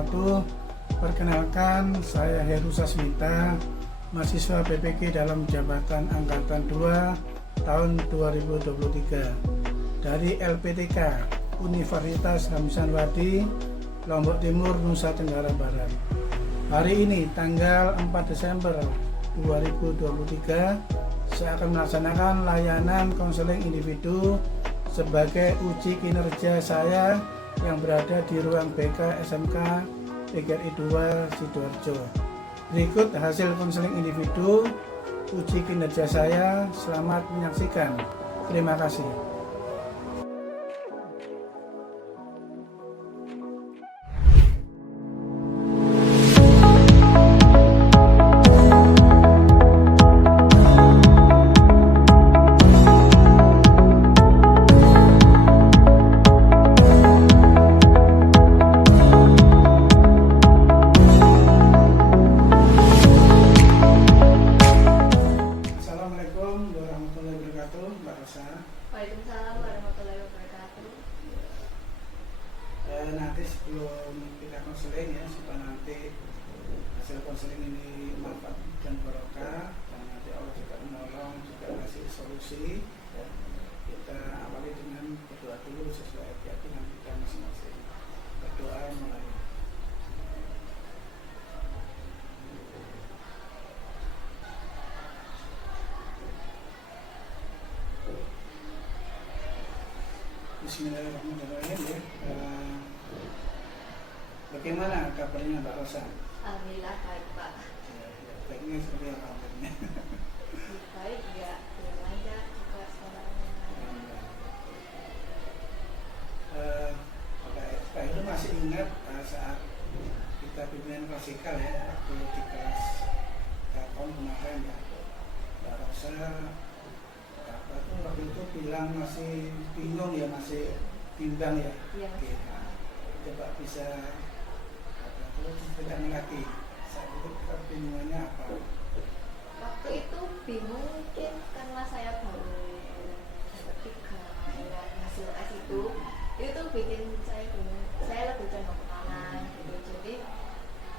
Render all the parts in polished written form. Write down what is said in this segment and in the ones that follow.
wabarakatuh. Perkenalkan, saya Heru Sasmita, mahasiswa PPG dalam jabatan Angkatan 2 tahun 2023 dari LPTK Universitas Hamsan Wadi, Lombok Timur, Nusa Tenggara Barat. Hari ini tanggal 4 Desember 2023 saya akan melaksanakan layanan konseling individu sebagai uji kinerja saya yang berada di ruang BK SMK PGRI 2 Sidoarjo. Berikut hasil konseling individu uji kinerja saya. Selamat menyaksikan. Terima kasih. Waalaikumsalam warahmatullahi wabarakatuh. Nanti sebelum kita konseling ya, supaya nanti hasil konseling ini manfaat dan barokah, dan nanti Allah juga menolong, juga kasih solusi ya. Kita awali dengan berdoa dulu sesuai keyakinan kita masing-masing. Berdoa mulai. Bismillahirrahmanirrahim ya. Bagaimana kabarnya Mbak Rosa? Alhamdulillah baik Pak. Baiknya seperti apa kabarnya? Baik ya, belum aja juga sekolahnya. Pak itu masih ingat saat kita bimbingan klasikal ya, waktu di kelas tahun kemarin ya, Mbak Rosa waktu itu bilang masih bingung ya, masih bimbang ya. Iya. Coba bisa terus ceritakan lagi saat itu kebingungannya apa? Waktu itu bingung mungkin karena saya baru ketika hasil tes itu bikin saya bingung. Saya lebih condong ke kanan gitu.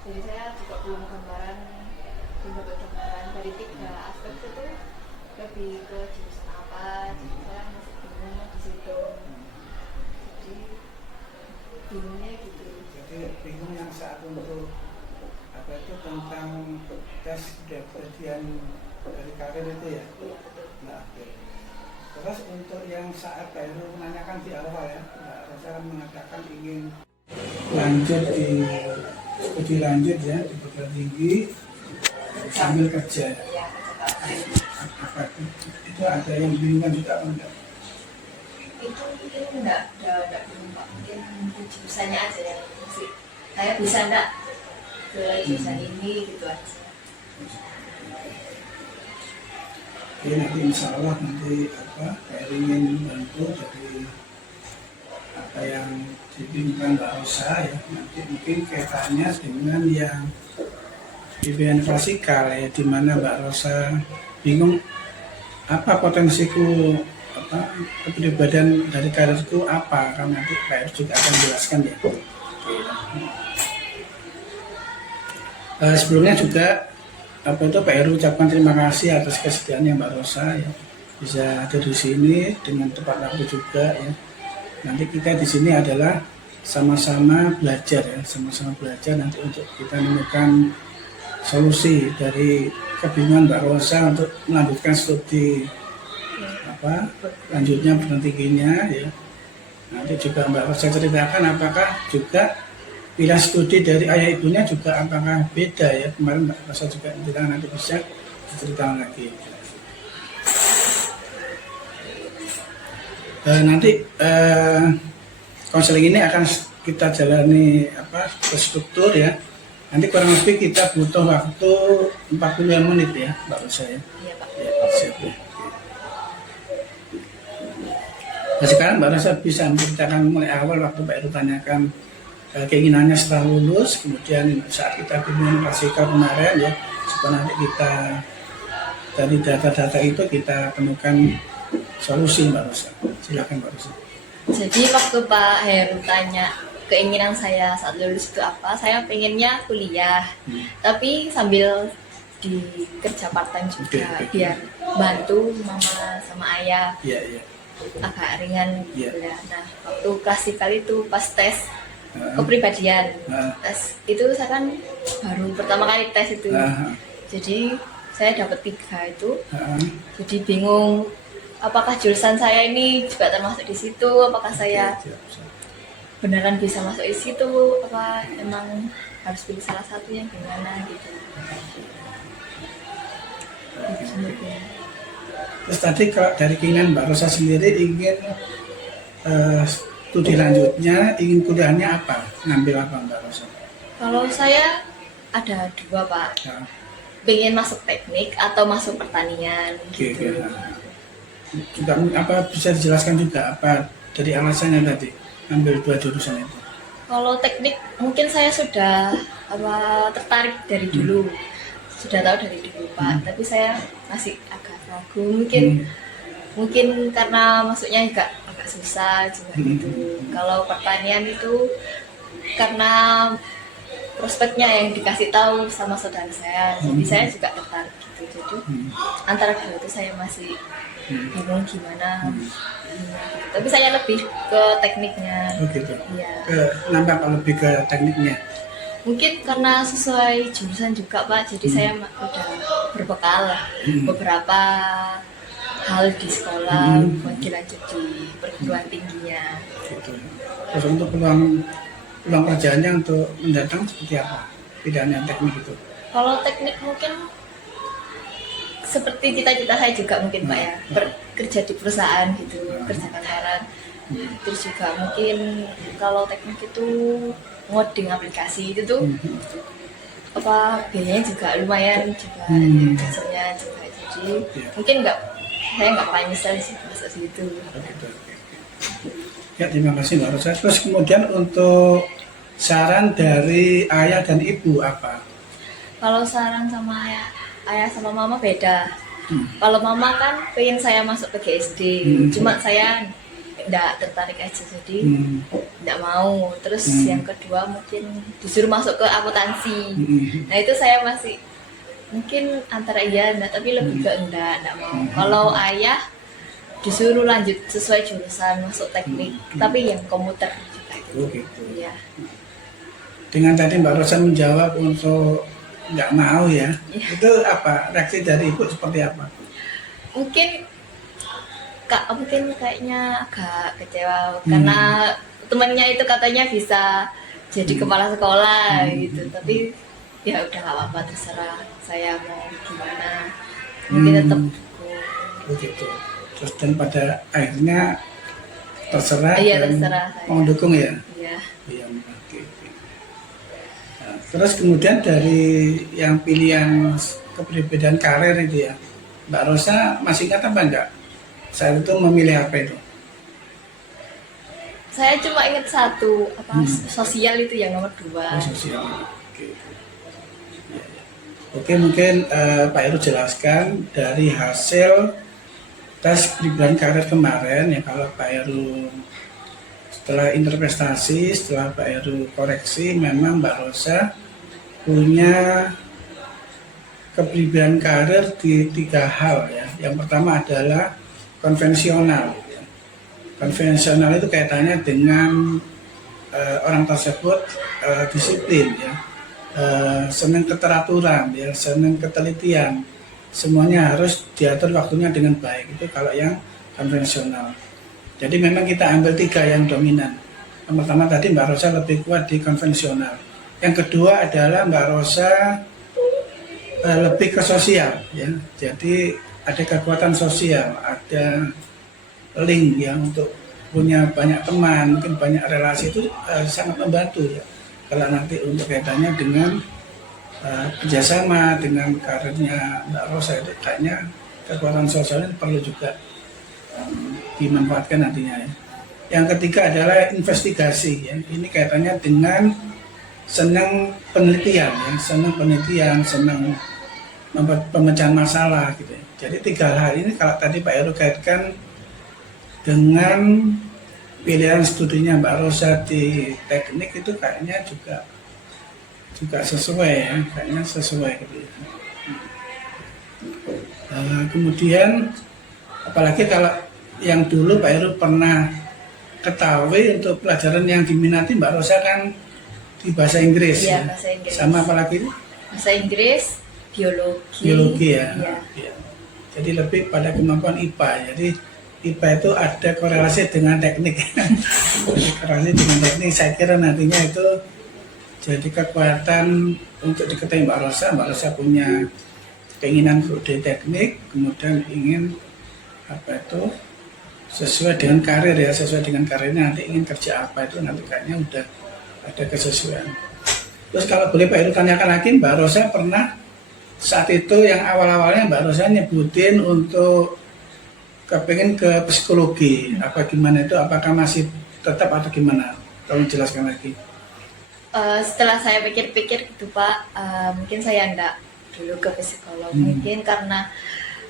Jadi saya juga belum gambaran dari 3 aspek itu lebih ke jurusan apa. Jadi saya masih bingung di situ. Jadi bingungnya gitu. Jadi bingung yang saat untuk apa itu tentang tes bagian dari karir itu ya? Iya betul. Nah, oke. Terus untuk yang saat baru menanyakan di awal ya, Mbak Rosa mengatakan ingin lanjut di studi lanjut ya, di perguruan tinggi sambil kerja. Iya, Apa itu ada yang bingung juga enggak? itu mungkin enggak bingung Pak, mungkin jurusannya aja yang masih saya bisa enggak belajar jurusan ini gitu aja. Jadi nanti insya Allah nanti kayak ingin bantu dari apa yang dibimbingkan Mbak Rosa ya, nanti mungkin kaitannya dengan yang bimbingan klasikal ya, di mana Mbak Rosa bingung apa potensiku, apa kepribadian dari karirku apa, kan nanti Pak Heru juga akan jelaskan ya. Sebelumnya juga Pak Heru ucapkan terima kasih atas kesediaannya Mbak Rosa ya, bisa hadir di sini dengan tepat waktu juga ya. Nanti kita di sini adalah sama-sama belajar ya, sama-sama belajar nanti untuk kita menemukan solusi dari kebingungan Mbak Rosa untuk melanjutkan studi lanjutnya perguruan tingginya ya. Nanti juga Mbak Rosa ceritakan apakah juga pilihan studi dari ayah ibunya juga apakah beda ya. Kemarin Mbak Rosa juga ceritakan, nanti bisa diceritakan lagi. Nanti konseling ini akan kita jalani terstruktur ya. Nanti kurang lebih kita butuh waktu 40 menit ya Mbak Rosa ya. Iya Pak. Ya, siap ya. Nah, sekarang Mbak Rosa bisa menceritakan mulai awal waktu Pak Heru tanyakan keinginannya setelah lulus, kemudian saat kita bimbingan klasikal kemarin ya, supaya nanti kita dari data-data itu kita temukan solusi Mbak Rosa. Silakan Mbak Rosa. Jadi waktu Pak Heru tanya keinginan saya saat lulus itu apa, saya pengennya kuliah, tapi sambil di kerja part time juga, Oke. biar bantu mama sama ayah Iya, iya. agak ringan Iya. gitu ya. Nah, waktu kelas 3 itu pas tes Heeh. kepribadian, Heeh. tes itu saya kan baru pertama kali tes itu, Heeh. jadi saya dapat 3 itu, Heeh. jadi bingung apakah jurusan saya ini juga termasuk di situ, apakah saya Oke, siap. beneran bisa masuk di situ, apa emang harus pilih salah satunya gimana gitu. Terus tadi kalau dari keinginan Mbak Rosa sendiri ingin studi lanjutnya, ingin kuliahnya apa? Ngambil apa Mbak Rosa? Kalau saya ada 2 Pak, Ya. pengen masuk teknik atau masuk pertanian Oke, gitu. oke. Juga apa bisa dijelaskan juga apa dari alasannya tadi ambil 2 jurusan itu? Kalau teknik mungkin saya sudah tertarik dari dulu, sudah tahu dari dulu Pak, tapi saya masih agak ragu, mungkin karena masuknya agak susah juga gitu. Kalau pertanian itu karena prospeknya yang dikasih tahu sama saudara saya, jadi saya juga tertarik gitu. Jadi antara dua itu saya masih bingung gimana. Tapi saya lebih ke tekniknya. Oh gitu. Iya. Kenapa kalau lebih ke tekniknya? Mungkin karena sesuai jurusan juga Pak, jadi saya udah berbekal beberapa hal di sekolah buat dilanjut di perguruan tingginya. Gitu. Terus untuk peluang kerjaannya untuk mendatang seperti apa? Pilihannya teknik itu. Kalau teknik mungkin seperti cita-cita saya juga mungkin Pak ya, kerja di perusahaan gitu, kerja kantoran. Terus juga mungkin kalau teknik itu ngoding aplikasi itu tuh biayanya juga lumayan juga, hasilnya juga, jadi mungkin saya nggak pernah nyesel sih masuk situ. Gitu. Ya, terima kasih Mbak Rosa. Terus kemudian untuk saran dari ayah dan ibu apa? Kalau saran sama ayah sama mama beda. Kalau mama kan pengen saya masuk ke GSD, cuma saya nggak tertarik aja, jadi nggak mau. Terus yang kedua mungkin disuruh masuk ke akuntansi. Nah itu saya masih mungkin antara iya enggak, tapi lebih ke enggak mau. Kalau ayah disuruh lanjut sesuai jurusan masuk teknik, tapi yang komputer juga gitu. Oh gitu. Iya. Dengan tadi Mbak Rosa menjawab untuk nggak mau ya, itu apa reaksi dari ibu seperti apa? Mungkin kayaknya agak kecewa karena temannya itu katanya bisa jadi kepala sekolah gitu, tapi ya udah nggak apa-apa, terserah saya mau gimana, mungkin tetap Begitu. Terus dan pada akhirnya terserah dan terserah saya. mendukung ya. Iya. Iya, oke. Nah, terus kemudian dari yang pilihan kepribadian karir itu ya, Mbak Rosa masih ingat apa enggak? Saya itu memilih apa itu? Saya cuma ingat satu, sosial itu yang nomor 2. Sosial. Oke. Ya, ya. Oke, mungkin Pak Heru jelaskan dari hasil tes kepribadian karir kemarin ya, kalau Pak Heru setelah interpretasi, setelah Pak Heru koreksi, memang Mbak Rosa punya kepribadian karir di 3 hal ya. Yang pertama adalah konvensional. Konvensional itu kaitannya dengan orang tersebut disiplin ya, senang keteraturan ya, senang ketelitian, semuanya harus diatur waktunya dengan baik. Itu kalau yang konvensional. Jadi memang kita ambil 3 yang dominan. Yang pertama tadi Mbak Rosa lebih kuat di konvensional. Yang kedua adalah Mbak Rosa lebih ke sosial ya. Jadi ada kekuatan sosial, ada link ya, untuk punya banyak teman, mungkin banyak relasi, itu sangat membantu ya. Kalau nanti untuk kaitannya dengan kerjasama dengan karirnya Mbak Rosa, itu kayaknya kekuatan sosialnya perlu juga dimanfaatkan nantinya ya. Yang ketiga adalah investigasi ya. Ini kaitannya dengan senang penelitian ya, senang pemecahan masalah gitu ya. Jadi 3 hal ini kalau tadi Pak Heru kaitkan dengan pilihan studinya Mbak Rosa di teknik itu kayaknya juga sesuai ya, kayaknya sesuai gitu ya. Kemudian apalagi kalau yang dulu Pak Heru pernah ketahui untuk pelajaran yang diminati Mbak Rosa kan di bahasa Inggris Iya, ya. bahasa Inggris. Sama apalagi Bahasa Inggris, biologi. biologi ya. Iya. Ya. Jadi lebih pada kemampuan IPA. Jadi IPA itu ada korelasi dengan teknik. Jadi korelasi dengan teknik saya kira nantinya itu jadi kekuatan untuk diketahui Mbak Rosa. Mbak Rosa punya keinginan untuk di teknik, kemudian ingin apa itu sesuai dengan karir ya, sesuai dengan karirnya nanti ingin kerja apa itu nanti kayaknya udah ada kesesuaian. Terus kalau boleh Pak Heru tanyakan lagi, Mbak Rosa pernah saat itu yang awal-awalnya Mbak Rosa nyebutin untuk kepengen ke psikologi, apa gimana itu, apakah masih tetap atau gimana? Tolong jelaskan lagi. Setelah saya pikir-pikir gitu Pak, mungkin saya enggak dulu ke psikolog, mungkin karena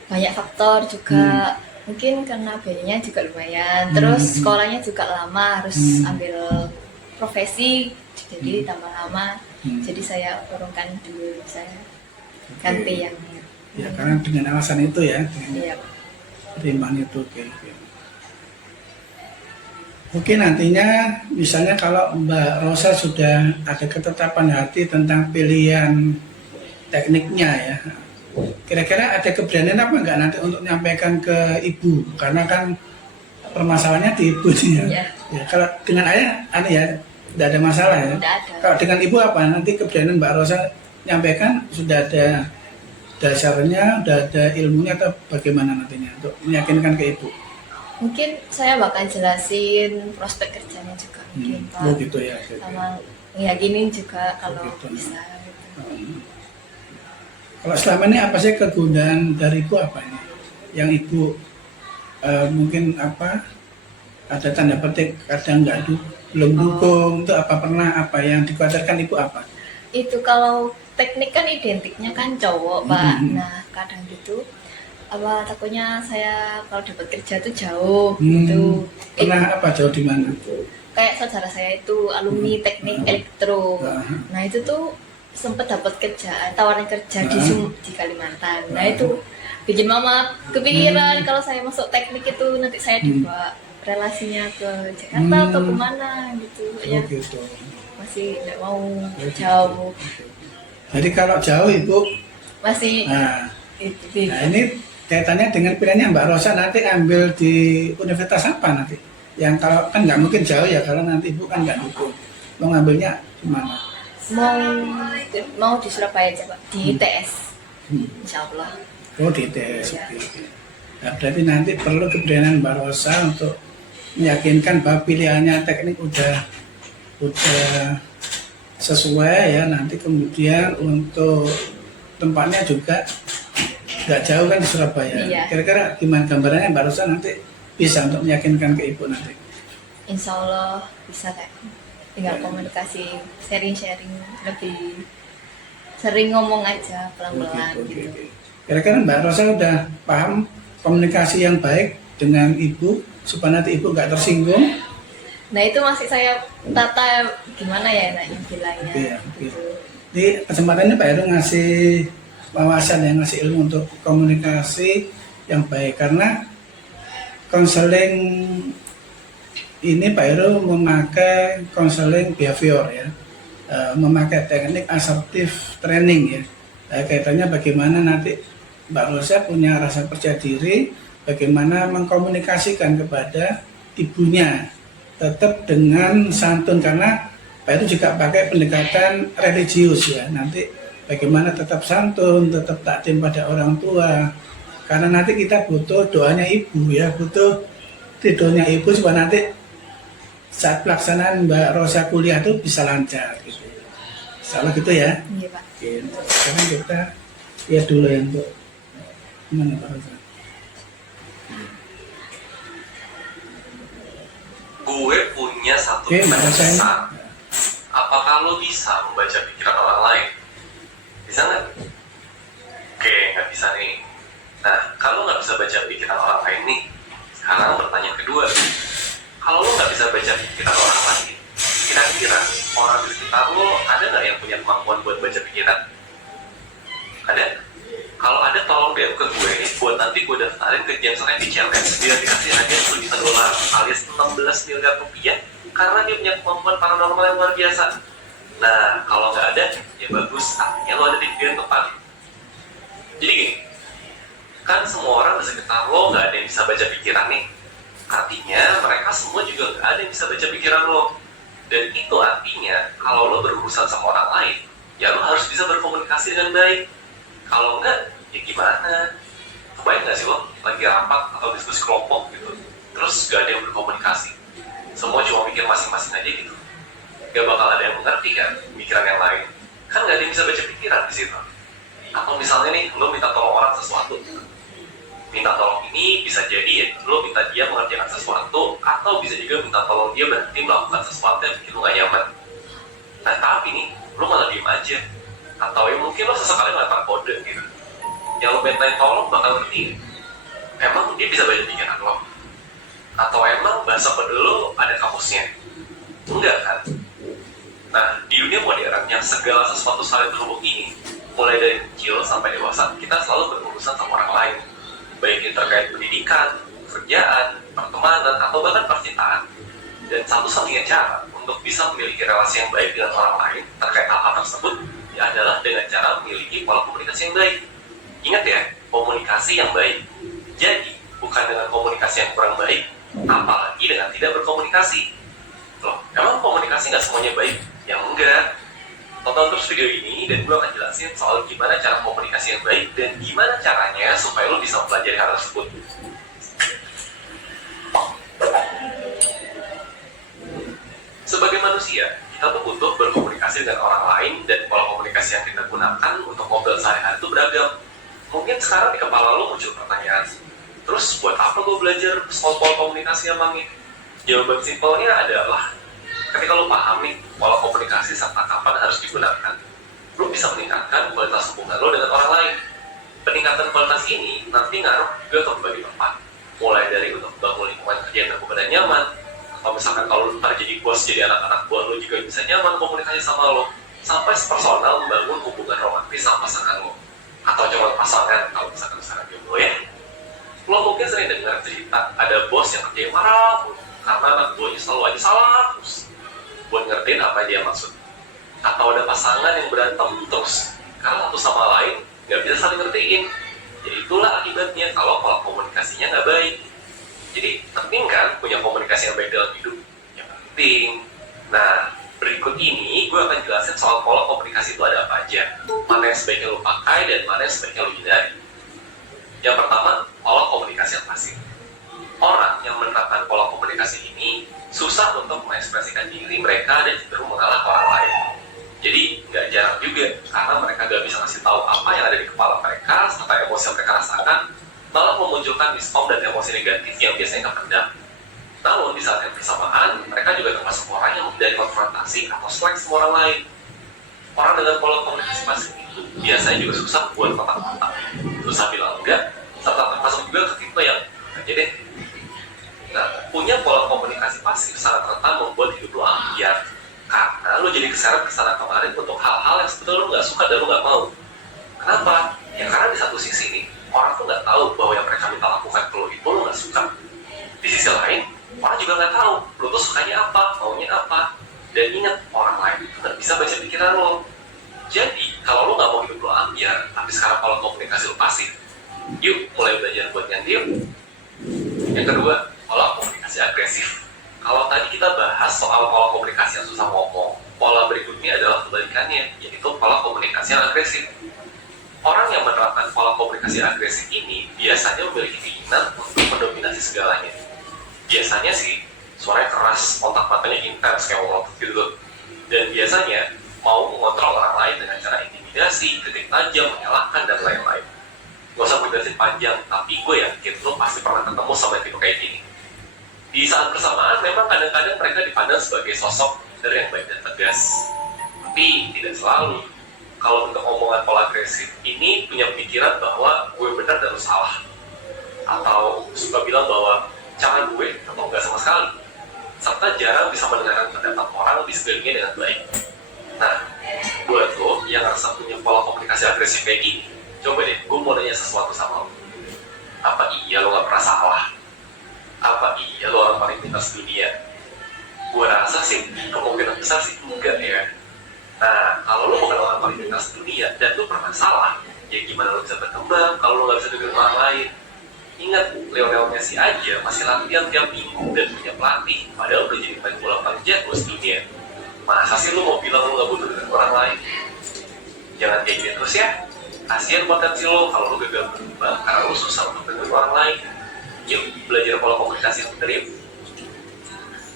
banyak faktor juga, mungkin karena biayanya juga lumayan, terus sekolahnya juga lama, harus ambil profesi, jadi tambah lama, jadi saya urungkan dulu, saya ganti yang ya karena dengan alasan itu ya, iya. pertimbangan itu. Oke, nantinya misalnya kalau Mbak Rosa sudah ada ketetapan hati tentang pilihan tekniknya ya, kira-kira ada keberanian apa enggak nanti untuk menyampaikan ke ibu, karena kan permasalahannya di ibu nih ya. Iya. Ya kalau dengan ayah aneh ya tidak ada masalah ya. Tidak ada. Kalau dengan ibu apa nanti keberanian Mbak Rosa menyampaikan, sudah ada dasarnya, sudah ada ilmunya atau bagaimana nantinya untuk meyakinkan ke ibu? Mungkin saya bakal jelasin prospek kerjanya juga, mungkin Pak. Oh gitu ya. Sama ngeyakinin juga kalau gitu. bisa. Gitu. Kalau selama ini apa sih kegunaan dari ibu apa ini? Yang ibu mungkin apa ada tanda petik kadang nggak belum dukung itu apa, pernah apa yang dikhawatirkan ibu apa? Itu kalau teknik kan identiknya kan cowok Pak. Nah kadang gitu apa takutnya saya kalau dapat kerja tuh jauh gitu. Pernah apa jauh di mana? Kayak saudara saya itu alumni teknik elektro. Nah itu tuh sempat dapat kerja, tawaran kerja di Kalimantan. Nah itu bikin mama kepikiran kalau saya masuk teknik itu nanti saya dibawa relasinya ke Jakarta atau kemana gitu ya. Gitu. Masih nggak mau jauh. Jadi kalau jauh ibu Masih nah itu. Nah ini kaitannya dengan pilihannya Mbak Rosa nanti ambil di universitas apa nanti? Yang kalau kan nggak mungkin jauh ya, kalau nanti ibu kan nggak dukung. Mau ngambilnya di mana? Mau di Surabaya aja Pak, di ITS. Insya Allah. Oh di ITS. Ya. Oke. Nah, berarti nanti perlu keberanian Mbak Rosa untuk meyakinkan bahwa pilihannya teknik udah sesuai ya, nanti kemudian untuk tempatnya juga nggak jauh kan di Surabaya. Iya. Kira-kira gimana gambarannya Mbak Rosa nanti bisa untuk meyakinkan ke ibu nanti? Insya Allah bisa Kak. Tinggal komunikasi, sharing-sharing, lebih sering ngomong aja pelan-pelan gitu. Kira-kira Mbak Rosa udah paham komunikasi yang baik dengan ibu supaya nanti ibu nggak tersinggung? Nah itu masih saya tata gimana ya enaknya bilangnya. Iya, gitu. Di kesempatan ini Pak Heru ngasih wawasan yang ngasih ilmu untuk komunikasi yang baik, karena konseling ini Pak Heru memakai konseling behavior ya, memakai teknik assertive training ya. Kaitannya bagaimana nanti Mbak Rosa punya rasa percaya diri, bagaimana mengkomunikasikan kepada ibunya, tetap dengan santun, karena Pak Heru juga pakai pendekatan religius ya. Nanti bagaimana tetap santun, tetap takdim pada orang tua, karena nanti kita butuh doanya ibu ya, butuh ridhonya ibu supaya nanti saat pelaksanaan Mbak Rosa kuliah itu bisa lancar gitu. Salah gitu ya. Iya Pak. Oke, sekarang kita lihat dulu ya untuk gimana Pak Rosa. Gue punya satu Oke, Mbak Rosa ini. pesan. Apakah lo bisa membaca pikiran orang lain? Bisa nggak? Oke, nggak bisa nih. Nah, kalau nggak bisa baca pikiran orang lain nih, sekarang pertanyaan kedua. kalau lo nggak bisa baca pikiran orang lain, kira-kira orang di sekitar lo ada nggak yang punya kemampuan buat baca pikiran? Ada? Kalau ada, tolong DM ke gue buat nanti gue daftarin ke James Randi Challenge biar dikasih hadiah $1 alias 16 miliar rupiah karena dia punya kemampuan paranormal yang luar biasa. Nah, kalau nggak ada, ya bagus, artinya lo ada di pilihan tepat. Jadi gini, kan semua orang di sekitar lo nggak ada yang bisa baca pikiran nih. Artinya mereka semua juga nggak ada yang bisa baca pikiran lo. Dan itu artinya kalau lo berurusan sama orang lain, ya lo harus bisa berkomunikasi dengan baik. Kalau enggak, ya gimana? Kebayang nggak sih lo lagi rapat atau diskusi kelompok gitu, terus gak ada yang berkomunikasi, semua cuma mikir masing-masing aja gitu, gak bakal ada yang mengerti kan pikiran yang lain, kan gak ada yang bisa baca pikiran di situ. Atau misalnya nih, lo minta tolong orang sesuatu, minta tolong ini bisa jadi ya lo minta dia mengerjakan sesuatu, atau bisa juga minta tolong dia berhenti melakukan sesuatu yang bikin lo gak nyaman. Nah tapi nih, lo malah diem aja, atau ya mungkin lo sesekali ngelempar kode gitu, yang lo mintain tolong bakal ngerti. Emang dia bisa baca pikiran lo? Atau emang bahasa kode lo ada kamusnya? Enggak kan? Nah, di dunia modern yang segala sesuatu saling terhubung ini, mulai dari kecil sampai dewasa, kita selalu berurusan sama orang lain, baik itu terkait pendidikan, pekerjaan, pertemanan, atau bahkan percintaan. Dan satu-satunya cara untuk bisa memiliki relasi yang baik dengan orang lain terkait hal-hal tersebut ya adalah dengan cara memiliki pola komunikasi yang baik. Ingat ya, komunikasi yang baik. Jadi, bukan dengan komunikasi yang kurang baik, apalagi dengan tidak berkomunikasi. Loh, emang komunikasi nggak semuanya baik? Ya enggak. Tonton terus video ini dan gue akan jelasin soal gimana cara komunikasi yang baik dan gimana caranya supaya lo bisa mempelajari hal tersebut. Sebagai manusia, kita tuh butuh berkomunikasi dengan orang lain dan pola komunikasi yang kita gunakan untuk ngobrol sehari-hari itu beragam. Mungkin sekarang di kepala lo muncul pertanyaan, terus buat apa gue belajar soal pola komunikasi emangnya? Jawaban simpelnya adalah, ketika lo paham nih pola komunikasi serta kapan harus digunakan, lo bisa meningkatkan kualitas hubungan lo dengan orang lain. Peningkatan kualitas ini nanti ngaruh juga ke berbagai tempat, mulai dari untuk bangun lingkungan kerja yang terbuka dan nyaman, atau misalkan kalau lo ntar jadi bos, jadi anak-anak buah lo juga bisa nyaman komunikasi sama lo, sampai personal membangun hubungan romantis sama pasangan lo, atau calon pasangan kalau misalkan jomblo ya. Lo mungkin sering dengar cerita ada bos yang kerjanya marah karena anak buahnya selalu aja salah terus buat ngertiin apa yang dia maksud, atau ada pasangan yang berantem terus karena satu sama lain nggak bisa saling ngertiin. Jadi itulah akibatnya kalau pola komunikasinya nggak baik. Jadi penting kan punya komunikasi yang baik dalam hidup? Ya penting. Nah, berikut ini gue akan jelasin soal pola komunikasi itu ada apa aja, mana yang sebaiknya lo pakai dan mana yang sebaiknya lo hindari. Yang pertama, pola komunikasi yang pasif. Orang yang menerapkan pola komunikasi ini susah untuk mengekspresikan diri mereka dan cenderung mengalah ke orang lain. Jadi nggak jarang juga karena mereka nggak bisa ngasih tahu apa yang ada di kepala mereka serta emosi yang mereka rasakan, malah memunculkan miskom dan emosi negatif yang biasanya kependam. Namun di saat yang bersamaan, mereka juga termasuk orang yang menghindari konfrontasi atau selek sama orang lain. Orang dengan pola komunikasi pasif itu biasanya juga susah buat kontak-kontak, susah bilang enggak, serta termasuk juga ke tipe yang aja deh. Nah, punya pola komunikasi pasif sangat rentan membuat hidup lo ambiar, karena lo jadi keseret kesana kemarin untuk hal-hal yang sebetulnya lo nggak suka dan lo nggak mau. Kenapa? Ya karena di satu sisi nih, orang tuh nggak tahu bahwa yang mereka minta lakukan ke lo itu lo nggak suka. Di sisi lain, orang juga nggak tahu lo tuh sukanya apa, maunya apa. Dan ingat, orang lain itu nggak bisa baca pikiran lo. Jadi, kalau lo nggak mau hidup lo ambiar, tapi sekarang pola komunikasi lo pasif, yuk mulai belajar buat ganti yuk. Yang kedua, pola komunikasi agresif. Kalau tadi kita bahas soal pola komunikasi yang susah ngomong, pola berikutnya adalah kebalikannya, yaitu pola komunikasi yang agresif. Orang yang menerapkan pola komunikasi agresif ini biasanya memiliki keinginan untuk mendominasi segalanya. Biasanya sih, suaranya keras, kontak matanya intens kayak melotot gitu. Dan biasanya mau mengontrol orang lain dengan cara intimidasi, kritik tajam, menyalahkan, dan lain-lain. Gak usah penjelasin panjang, tapi gue yakin lo pasti pernah ketemu sama tipe kayak gini. Di saat bersamaan, memang kadang-kadang mereka dipandang sebagai sosok leader yang baik dan tegas. Tapi tidak selalu. Kalau untuk omongan pola agresif ini punya pikiran bahwa gue benar dan lo salah. Atau suka bilang bahwa cara gue atau enggak sama sekali. serta jarang bisa mendengarkan pendapat orang di sekelilingnya dengan baik. Nah, buat lo yang ngerasa punya pola komunikasi agresif kayak gini, coba deh, gue mau nanya sesuatu sama lo. Apa iya lo gak pernah salah? Apa iya lo orang paling pintar sedunia? Gue rasa sih, kemungkinan besar sih enggak ya. Nah, kalau lo bukan orang paling pintar sedunia dan lo pernah salah, ya gimana lo bisa berkembang kalau lo gak bisa dengerin orang lain? Ingat, Lionel Messi aja masih latihan tiap minggu dan punya pelatih, padahal udah jadi pemain bola paling jago sedunia. Masa sih lo mau bilang lo gak butuh dengan orang lain? Jangan kayak gitu terus ya. Kasian potensi lo kalau lo gagal berkembang karena lo susah untuk dengerin orang lain. Yuk, belajar pola komunikasi yang benar yuk.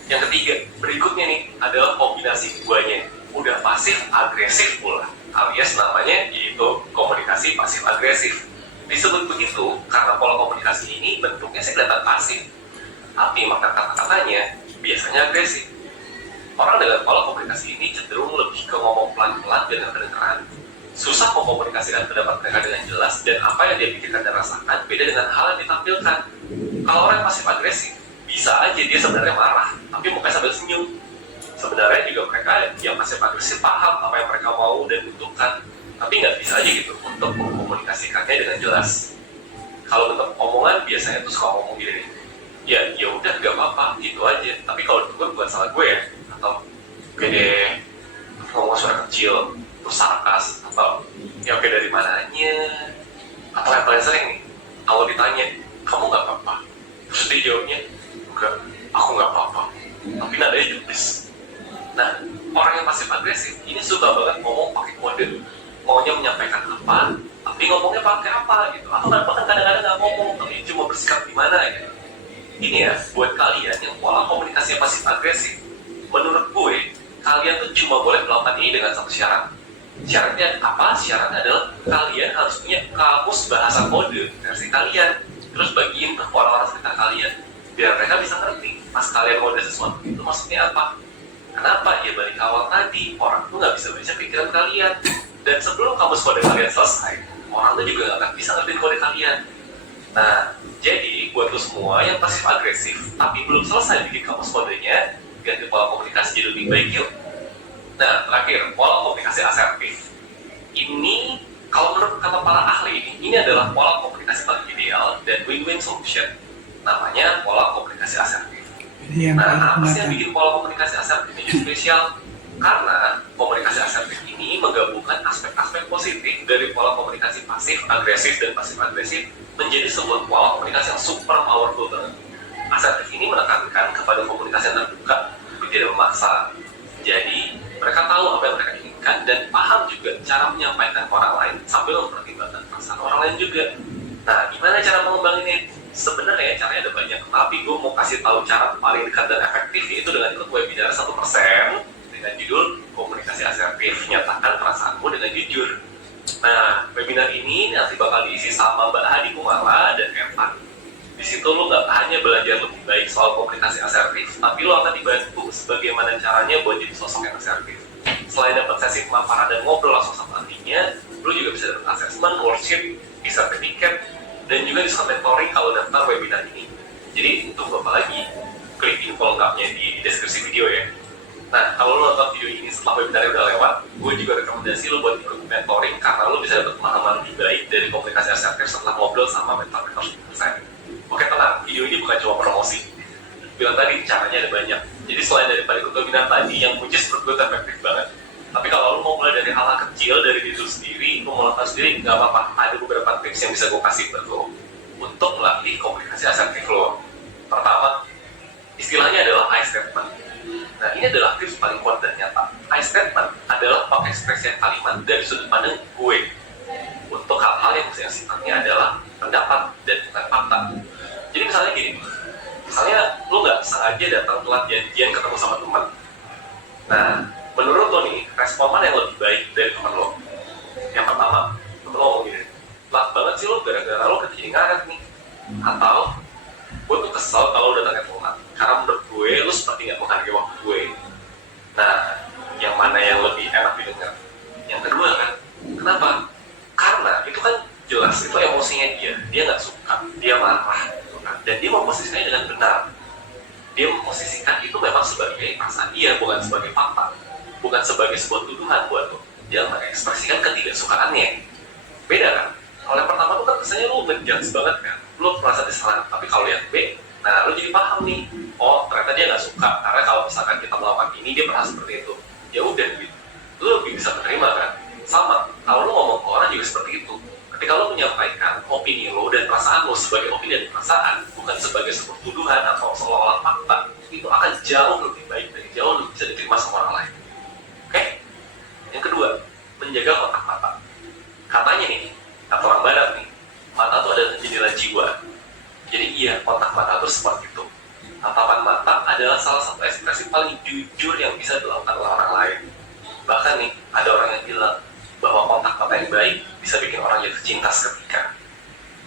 Yang ketiga, berikutnya nih adalah kombinasi keduanya. Udah pasif agresif pula, alias namanya yaitu komunikasi pasif agresif. Disebut begitu karena pola komunikasi ini bentuknya sih kelihatan pasif, tapi makna kata-katanya biasanya agresif. Orang dengan pola komunikasi ini cenderung lebih ke ngomong pelan-pelan dan kedengeran. Susah mengkomunikasikan pendapat mereka dengan jelas, dan apa yang dia pikirkan dan rasakan beda dengan hal yang ditampilkan. Kalau orang pasif agresif, bisa aja dia sebenarnya marah, tapi mukanya sambil senyum. Sebenarnya juga mereka yang pasif agresif paham apa yang mereka mau dan butuhkan, tapi nggak bisa aja gitu untuk mengkomunikasikannya dengan jelas. Kalau bentuk omongan biasanya tuh suka ngomong gini, ya udah nggak apa-apa gitu aja. Tapi kalau itu bukan salah gue ya, atau gede ngomong suara kecil, terus sarkas, atau ya oke dari mananya, atau yang paling sering nih, kalau ditanya kamu nggak apa-apa, terus dia jawabnya enggak, aku nggak apa-apa, tapi nadanya judes. Nah, orang yang pasif agresif ini suka banget ngomong pakai kode, maunya menyampaikan apa, tapi ngomongnya pakai apa gitu, atau bahkan kadang-kadang nggak ngomong, tapi cuma bersikap gimana gitu. Ini ya, buat kalian yang pola komunikasi pasif agresif, menurut gue, kalian tuh cuma boleh melakukan ini dengan satu syarat. Syaratnya apa? Syaratnya adalah kalian harus punya kamus bahasa kode versi kalian, terus bagiin ke orang-orang sekitar kalian, biar mereka bisa ngerti pas kalian kode sesuatu itu maksudnya apa. Kenapa? Ya balik awal tadi, orang tuh nggak bisa baca pikiran kalian, dan sebelum kamus kode kalian selesai, orang tuh juga nggak akan bisa ngertiin kode kalian. Nah, jadi buat lo semua yang pasif agresif tapi belum selesai bikin kamus kodenya, ganti pola komunikasi jadi lebih baik yuk. Nah, terakhir, pola komunikasi asertif. Ini, kalau menurut kata para ahli, ini adalah pola komunikasi paling ideal dan win-win solution. Namanya pola komunikasi asertif. Nah, apa sih yang bikin pola komunikasi asertif ini spesial? Karena komunikasi asertif ini menggabungkan aspek-aspek positif dari pola komunikasi pasif, agresif, dan pasif agresif menjadi sebuah pola komunikasi yang super powerful banget. Asertif ini menekankan kepada komunikasi yang terbuka, tidak memaksa. Jadi, mereka tahu apa yang mereka inginkan dan paham juga cara menyampaikan ke orang lain sambil mempertimbangkan perasaan orang lain juga. Nah, gimana cara mengembanginnya? Sebenarnya caranya ada banyak, tapi gue mau kasih tahu cara paling dekat dan efektif, yaitu dengan ikut webinar 1% dengan judul Komunikasi Asertif, Nyatakan Perasaanmu dengan Jujur. Nah, webinar ini nanti bakal diisi sama Mbak Hadi Kumala dan Evan. Di situ lo nggak hanya belajar lebih baik soal komunikasi asertif, tapi lo akan dibantu sebagaimana caranya buat jadi sosok yang asertif. Selain dapat sesi pemaparan dan ngobrol langsung sama ahlinya, lo juga bisa dapat assessment, workshop, sertifikat, dan juga diskon mentoring kalau daftar webinar ini. Jadi tunggu apa lagi? Klik info lengkapnya di deskripsi video ya. Nah, kalau lo nonton video ini setelah webinarnya udah lewat, gue juga rekomendasi lo buat ikut mentoring karena lo bisa dapat pemahaman lebih baik dari komunikasi asertif setelah ngobrol sama mentor-mentor 1%. Oke, tenang, video ini bukan cuma promosi. Bilang tadi caranya ada banyak. Jadi selain daripada ikut webinar tadi yang which is menurut gue efektif banget, tapi kalau lo mau mulai dari hal kecil, dari diri lo sendiri, lo mau lakukan sendiri, nggak apa-apa. Ada beberapa tips yang bisa gue kasih buat lo untuk melatih komunikasi asertif lo. Pertama, istilahnya adalah I statement. Nah, ini adalah tips paling kuat dan nyata. I statement adalah pengekspresian kalimat dari sudut pandang gue untuk hal-hal yang sifatnya adalah pendapat dan bukan fakta. Jadi misalnya gini, misalnya lo nggak sengaja datang telat janjian ketemu sama teman. Nah, menurut lo nih, respon mana yang lebih baik dari teman lo? Yang pertama, temen lo ngomong gini, telat banget sih lo gara-gara lo jadi ngaret nih. Atau, gue tuh kesel kalau lo datangnya telat, karena menurut gue, lo seperti nggak menghargai waktu gue. Nah, yang mana yang lebih enak didengar? Yang kedua kan, kenapa? Karena itu kan jelas, itu emosinya dia nggak suka, dia marah, gitu kan? Dan dia memposisikannya dengan benar. Dia memposisikan itu memang dia bukan sebagai fakta, bukan sebagai sebuah tuduhan buat lo. Dia mengekspresikan ketidaksukaannya. Beda kan? Kalau yang pertama tuh kan kesannya lo ngejudge banget kan, lo merasa diserang. Tapi kalau yang B, nah lo jadi paham nih, oh ternyata dia nggak suka karena kalau misalkan kita melakukan ini dia merasa seperti itu. Ya udah gitu, lo lebih bisa menerima kan. Sama, kalau lo ngomong ke orang juga seperti itu. Ketika lo menyampaikan opini lo dan perasaan lo sebagai opini dan perasaan, bukan sebagai sebuah tuduhan atau seolah-olah fakta, itu akan jauh lebih baik dan jauh lebih bisa diterima sama orang lain. Oke? Yang kedua, menjaga kontak mata. Katanya nih, kata orang barat nih, mata itu adalah jendela jiwa. Jadi iya, kontak mata itu seperti itu. Tatapan mata adalah salah satu ekspresi paling jujur yang bisa dilakukan oleh orang lain. Bahkan nih, ada orang yang bilang bahwa kontak mata yang baik bisa bikin orang jatuh cinta seketika.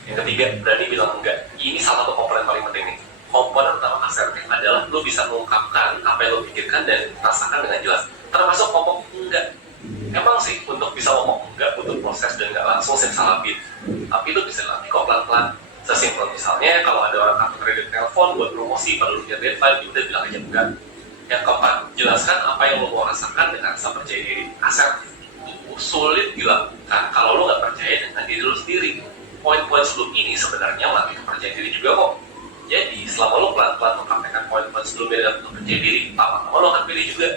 Yang ketiga, berani bilang enggak. Ini salah satu komponen paling penting nih. Komponen utama asertif adalah lo bisa mengungkapkan apa yang lo pikirkan dan rasakan dengan jelas. Termasuk ngomong enggak. Emang sih untuk bisa ngomong enggak butuh proses dan enggak langsung simsalabim. Tapi itu bisa dilatih kok pelan-pelan. Sesimpel misalnya kalau ada orang kartu kredit telepon buat promosi pada lu punya deadline, udah bilang aja enggak. Yang keempat, jelaskan apa yang lo mau rasakan dengan rasa percaya diri. Asertif itu sulit dilakukan kalau lo nggak percaya dengan diri lo sendiri. Poin-poin sebelum ini sebenarnya melatih kepercayaan diri juga kok. Jadi selama lo pelan-pelan mempraktekkan poin-poin sebelumnya dengan percaya diri, lama-lama lo akan pilih juga.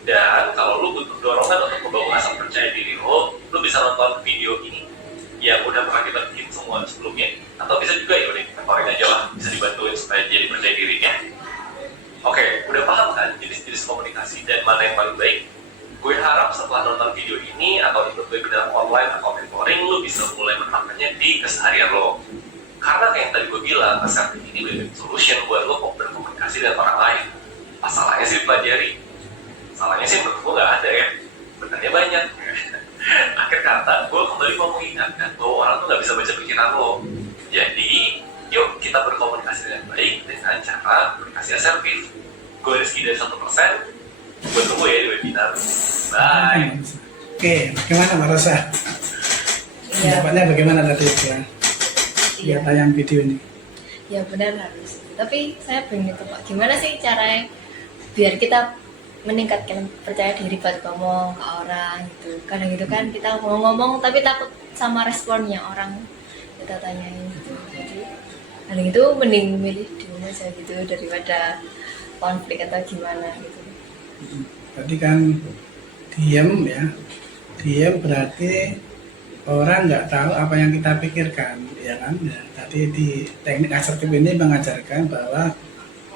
Dan kalau lo butuh dorongan untuk membangun rasa percaya diri lo bisa nonton video ini yang udah pernah kita bikin semua sebelumnya, atau bisa juga ya udah mentoring aja lah, bisa dibantuin supaya jadi percaya diri ya. Oke, udah paham kan jenis-jenis komunikasi dan mana yang paling baik? Gue harap setelah nonton video ini atau ikut webinar online atau mentoring, lo bisa mulai menerapkannya di keseharian lo. Karena kayak yang tadi gue bilang, asertif ini win-win solution buat lo berkomunikasi dengan orang lain. Masalahnya sih dipelajari. Salahnya sih menurut gue nggak ada ya. Benarnya banyak. Akhir kata, gue kembali mau mengingatkan bahwa orang tuh nggak bisa baca pikiran lo. Jadi, yuk kita berkomunikasi dengan baik dengan cara komunikasi asertif. Gue Rizky dari 1%. Gue tunggu ya di webinar. Bye. Oke, bagaimana Mbak Rosa? Pendapatnya bagaimana tadi ya? Dia tayang video ini. Ya benar harus. Tapi saya pengen itu Pak, gimana sih caranya biar kita meningkatkan percaya diri buat ngomong ke orang gitu. Kadang gitu kan kita mau ngomong tapi takut sama responnya orang kita tanyain gitu. Jadi kadang itu mending milih diem aja gitu daripada konflik atau gimana gitu. Tadi kan diam ya. Diam berarti orang nggak tahu apa yang kita pikirkan, ya kan? Ya, tadi di teknik asertif ini mengajarkan bahwa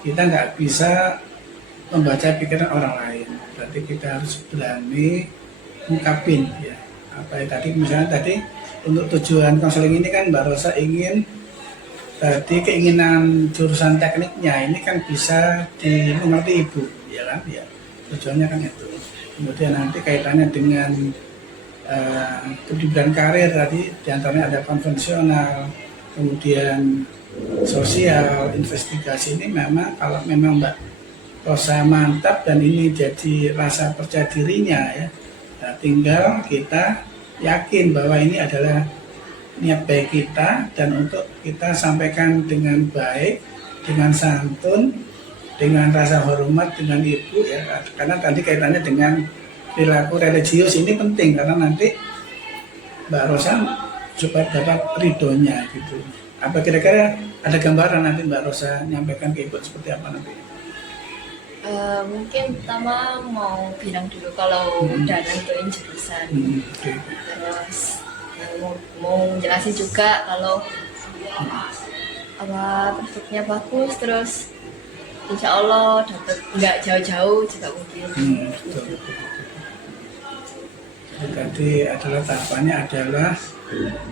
kita nggak bisa membaca pikiran orang lain. Berarti kita harus berani ungkapin ya. Apa tadi misalnya tadi untuk tujuan konseling ini kan Mbak Rosa ingin tadi keinginan jurusan tekniknya ini kan bisa dimengerti Ibu, ya kan? Ya. Tujuannya kan itu. Kemudian nanti kaitannya dengan kehidupan karir tadi diantaranya ada konvensional, kemudian sosial, investigasi ini memang kalau memang Mbak Rosa mantap dan ini jadi rasa percaya dirinya ya. Nah, tinggal kita yakin bahwa ini adalah niat baik kita dan untuk kita sampaikan dengan baik, dengan santun, dengan rasa hormat dengan Ibu ya. Karena tadi kaitannya dengan perilaku religius ini penting karena nanti Mbak Rosa supaya dapat ridhonya gitu. Apa kira-kira ada gambaran nanti Mbak Rosa nyampaikan ke Ibu seperti apa nanti? Mungkin pertama mau bilang dulu kalau udah nentuin jurusan. Okay. Terus mau jelasin juga kalau apa produknya bagus, terus insya Allah dapat nggak jauh-jauh juga mungkin. Betul. Tadi adalah tahapannya adalah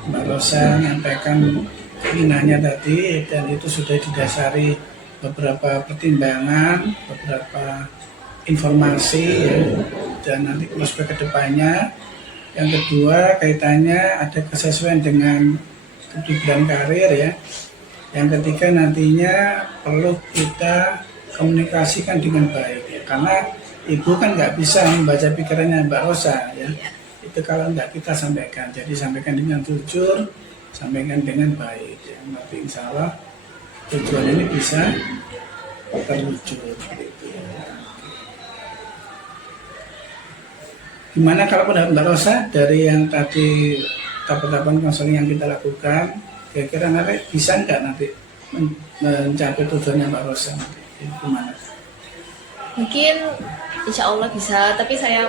Mbak Rosa menyampaikan keinginannya tadi dan itu sudah didasari beberapa pertimbangan, beberapa informasi ya, dan nanti prospek kedepannya. Yang kedua kaitannya ada kesesuaian dengan kehidupan karir ya. Yang ketiga nantinya perlu kita komunikasikan dengan baik ya, karena Ibu kan nggak bisa membaca pikirannya Mbak Rosa ya. Itu kalau nggak kita sampaikan, jadi sampaikan dengan jujur, sampaikan dengan baik ya. Nanti insya Allah tujuan ini bisa terwujud gitu. Gimana kalau pendapat Mbak Rosa dari yang tadi tahapan-tahapan konseling yang kita lakukan, kira-kira nanti bisa nggak nanti mencapai tujuannya Mbak Rosa? Gimana? Mungkin insya Allah bisa, tapi saya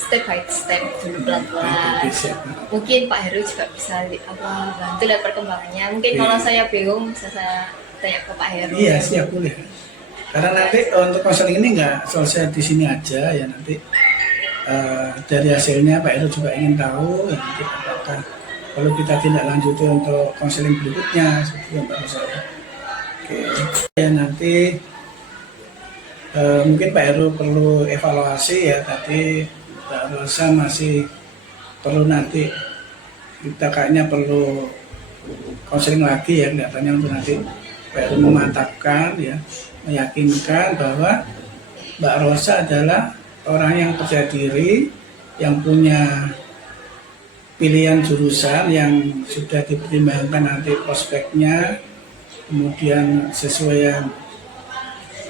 step by step dulu pelan-pelan. Mungkin Pak Heru juga bisa bantu lihat perkembangannya. Mungkin kalau saya bingung bisa saya tanya ke Pak Heru. Iya, siap, boleh. Karena nanti untuk konseling ini nggak selesai di sini aja ya, nanti dari hasilnya Pak Heru juga ingin tahu ya, nanti apakah kalau kita tindak lanjuti untuk konseling berikutnya seperti yang Pak Rosa. Oke, ya nanti mungkin Pak Heru perlu evaluasi ya, tapi Pak Rosa masih perlu nanti, kita kayaknya perlu konseling lagi ya kelihatannya untuk nanti Pak Heru memantapkan ya, meyakinkan bahwa Mbak Rosa adalah orang yang percaya diri, yang punya pilihan jurusan yang sudah dipertimbangkan nanti prospeknya, kemudian sesuai yang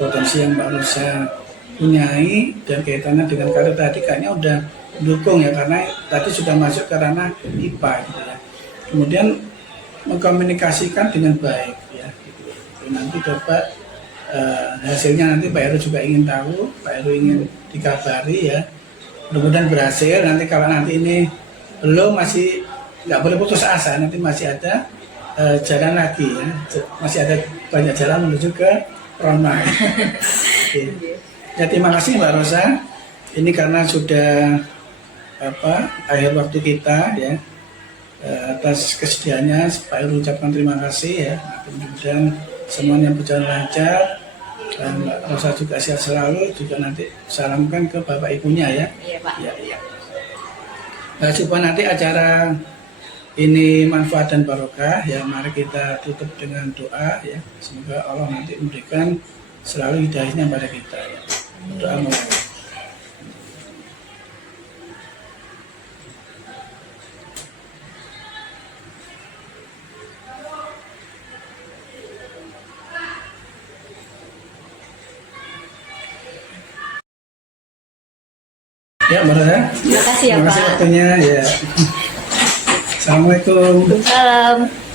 potensi yang Mbak Rosa punyai dan kaitannya dengan karir tadi kayaknya udah mendukung ya, karena tadi sudah masuk ke ranah IPA gitu ya. Kemudian mengkomunikasikan dengan baik ya gitu. Nanti coba hasilnya nanti Pak Heru juga ingin tahu, Pak Heru ingin dikabari ya. Mudah-mudahan berhasil. Nanti kalau nanti ini belum, masih nggak boleh putus asa, nanti masih ada jalan lagi ya, masih ada banyak jalan menuju ke Roma. Oke. Ya, terima kasih Mbak Rosa. Ini karena sudah akhir waktu kita ya, atas kesediaannya Pak Heru ucapkan terima kasih ya. Kemudian semuanya berjalan lancar dan Mbak Rosa juga sehat selalu, juga nanti salamkan ke bapak ibunya ya. Iya Pak. Ya, ya. Nah, supaya nanti acara ini manfaat dan barokah ya, mari kita tutup dengan doa ya, semoga Allah nanti memberikan selalu hidayahnya pada kita ya. Doa mulai. Ya, Mbak Rosa. Terima kasih ya Terima kasih Pak. waktunya ya. Assalamualaikum. Waalaikumsalam.